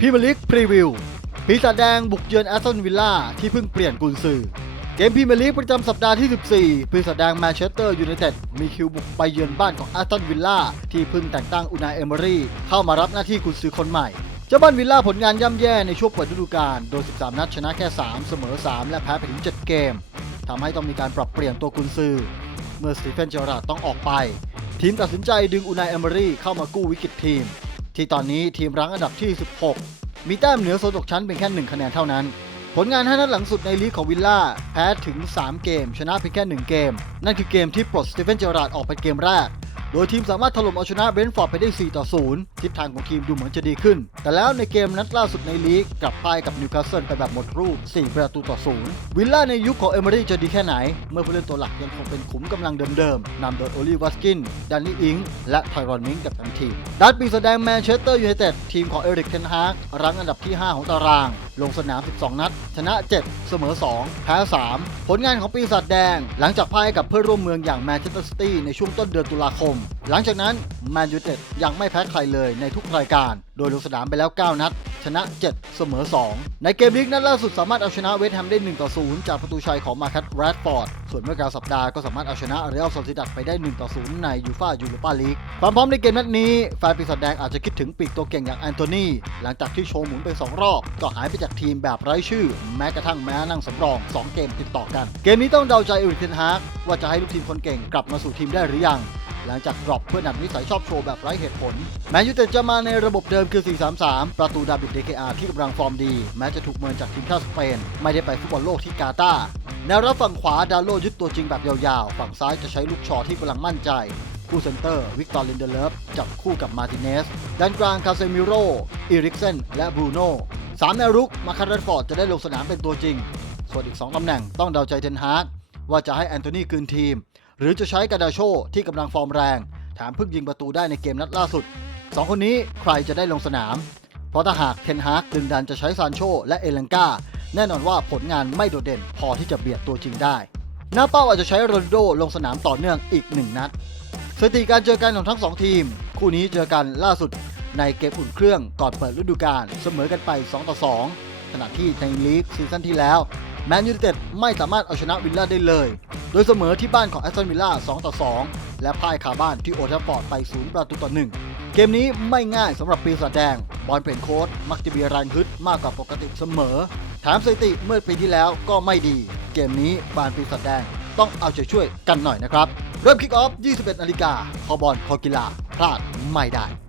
พรีเมลีกพรีวิวปีศาจแดงบุกเยือนแอสตันวิลล่าที่เพิ่งเปลี่ยนกุนซือ เกมพรีเมลีกประจำสัปดาห์ที่ 14 ปีศาจแดงแมนเชสเตอร์ยูไนเต็ดมีคิวบุกไปเยือนบ้านของแอสตันวิลล่าที่เพิ่งแต่งตั้งอุนายเอเมอรี่เข้ามารับหน้าที่กุนซือคนใหม่ เจ้าบ้านวิลล่าผลงานย่ำแย่ในช่วงเปิดฤดูกาล โดย 13 นัดชนะแค่ 3 เสมอ 3 และแพ้ไปถึง 7 เกมทำให้ต้องมีการปรับเปลี่ยนตัวกุนซือ เมื่อสตีเฟนเจอราร์ดต้องออกไป ทีมตัดสินใจดึงอุนายเอเมอรี่เข้ามากู้วิกฤตทีม ที่ตอนนี้ทีมรั้งอันดับที่ 16 มีแต้มเหนือโซนตกชั้นเป็นแค่ 1 คะแนนเท่านั้น ผลงาน5นัดหลังสุดในลีกของวิลล่าแพ้ถึง 3 เกม ชนะเพียงแค่ 1 เกม นั่นคือเกมที่ปลดสตีเฟนเจอราร์ดออกไปเกมแรก โดยทีมสามารถถล่มเอาชนะเบรนท์ฟอร์ดไปได้ 4 ต่อ 0 ทิศทางของทีมดูเหมือนจะดีขึ้น แต่แล้วในเกมนัดล่าสุดในลีกกลับพ่ายกับนิวคาสเซิลไปแบบหมดรูป 4 ประตูต่อ 0 วิลล่าในยุคของเอเมอรี่จะดีแค่ไหน เมื่อผู้เล่นตัวหลักยังคงเป็นขุมกำลังเดิมๆนำโดยโอลีวัสกินดานนี่อิง และไทรอนมิงกับทั้งทีมด้านปีศาจแดงแมนเชสเตอร์ยูไนเต็ดทีมของเอริกเทนฮากรั้งอันดับที่ 5 ของตาราง ลงสนาม 12 นัด ชนะ 7 เสมอ 2 แพ้ 3 ผลงานของปีศาจแดง หลังจากพ่ายกับเพื่อนร่วมเมืองอย่างแมนเชสเตอร์ซิตี้ในช่วงต้นเดือนตุลาคม หลังจากนั้นแมนยูเต็ดยังไม่แพ้ใครเลยในทุกรายการ โดยลงสนามไปแล้ว 9 นัด ชนะ 7 เสมอ 2 ในเกมลีกนัดล่าสุดสามารถเอาชนะเวสต์แฮมได้1ต่อ0จากประตูชัยของมาคัตแรดฟอร์ด ส่วนเมื่อกลางสัปดาห์ก็สามารถเอาชนะเรอัลซอซิดัดไปได้1ต่อ0ในยูฟายูโรปาลีก ความพร้อมในเกมนัดนี้แฟนปีศาจแดงอาจจะคิดถึงปีกตัวเก่งอย่างแอนโทนี หลังจากที่โชว์หมุนไปสองรอบก็หายไปจากทีมแบบไร้ชื่อ แม้กระทั่งแม้นั่งสำรอง 2 เกมติดต่อกัน เกมนี้ต้องเดาใจเอริกเทนฮากว่าจะให้ลูกทีมคนเก่งกลับมาสู่ทีมได้หรือยัง หลังจากดรอปเพื่อนัดนิสัยชอบโชว์แบบไร้เหตุผล แมนยูเต็ดจะมาในระบบเดิมคือ 4-3-3 ประตูดาบิดเดเคอาที่กำลังฟอร์มดี แม้จะถูกเมินจากทีมชาติสเปน ไม่ได้ไปฟุตบอลโลกที่กาตาร์แนวรับฝั่งขวาดาโลยึดตัวจริงแบบยาวๆ ฝั่งซ้ายจะใช้ลูกชอที่กำลังมั่นใจ คู่เซนเตอร์วิกตอร์ลินเดเลฟจับคู่กับมาติเนสด้านกลางคาเซมิโรอีริกเซนและบรูโน่สามแนวรุกมาคาร์ดฟอร์ดจะได้ลงสนามเป็นตัวจริง ส่วนอีก 2ตำแหน่งต้องเดาใจเทนฮากว่าจะให้แอนโทนีคืนทีม หรือจะใช้กาดาโชที่กำลังฟอร์มแรงแถมเพิ่งยิงประตูได้ในเกมนัดล่าสุด 2 คนนี้ใครจะได้ลงสนาม เพราะถ้าหากเทนฮากดึงดันจะใช้ซานโชและเอเลนกาแน่นอนว่าผลงานไม่โดดเด่นพอที่จะเบียดตัวจริงได้ หน้าเป้าอาจจะใช้โรนโดลงสนามต่อเนื่องอีก1นัดสถิติการเจอกันของทั้ง 2 ทีม คู่นี้เจอกันล่าสุดในเกมอุ่นเครื่องก่อนเปิดฤดูกาลเสมอกันไป 2 ต่อ 2 ขณะที่ในลีกซีซั่นที่แล้ว แมนยูไนเต็ดไม่สามารถเอาชนะวิลล่าได้เลย โดยเสมอที่บ้านของแอสตันวิลล่า2ต่อ 2 และพ่ายคาบ้านที่โอทัฟฟอร์ดไป 0 ประตูต่อ 1 เกมนี้ไม่ง่ายสำหรับปีศาจแดง บอลเป็นโค้ดมักจะมีแรงฮึดมากกว่าปกติเสมอแถมสถิติเมื่อปีที่แล้วก็ไม่ดี เกมนี้บานปีศาจแดงต้องเอาใจช่วยกันหน่อยนะครับ เริ่มคิกออฟ 21 นาฬิกาคอบอลคอกีฬาพลาดไม่ได้